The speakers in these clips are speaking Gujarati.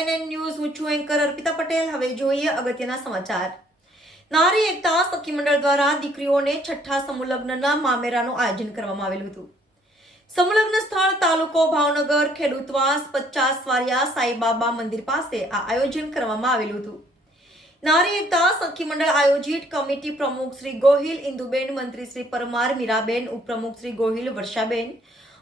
NN ન્યૂઝ હું છું એન્કર અર્પિતા પટેલ। હવે જોઈએ અગત્યના સમાચાર। નારી એકતા સખી મંડળ દ્વારા દીકરીઓને છઠ્ઠા સમૂહ લગ્નના મામેરાનું આયોજન કરવામાં આવેલું હતું। સમૂહ લગ્ન સ્થળ તાલુકો ભાવનગર ખેડૂતવાસ 50 વારિયા સાઈબાબા મંદિર પાસે આ આયોજન કરવામાં આવેલું હતું। નારી એકતા સખી મંડળ આયોજિત કમિટી પ્રમુખ શ્રી ગોહિલ ઇન્દુબેન, મંત્રી શ્રી પરમાર મીરાબેન, ઉપપ્રમુખ શ્રી ગોહિલ વર્ષાબેન,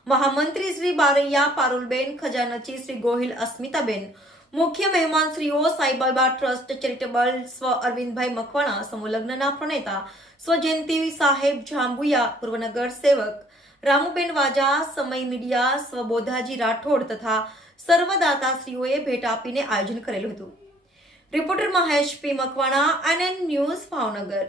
મહામંત્રી શ્રી બારૈયા પારુલબેન, ખજાનચી શ્રી ગોહિલ અસ્મિતાબેન, મુખ્ય મહેમાન શ્રીઓ સાઈબાબા ટ્રસ્ટ ચેરિટેબલ સ્વ અરવિંદભાઈ મકવાણા, સમૂહ લગ્નના પ્રણેતા સ્વ જયંતિ સાહેબ જાંબુયા, પૂર્વનગર સેવક રામુબેન વાજા, સમય મીડિયા સ્વ બોધાજી રાઠોડ તથા સર્વદાતાશ્રીઓએ ભેટ આપીને આયોજન કરેલું હતું। રિપોર્ટર મહેશ પી મકવાણા, NN ન્યૂઝ ભાવનગર।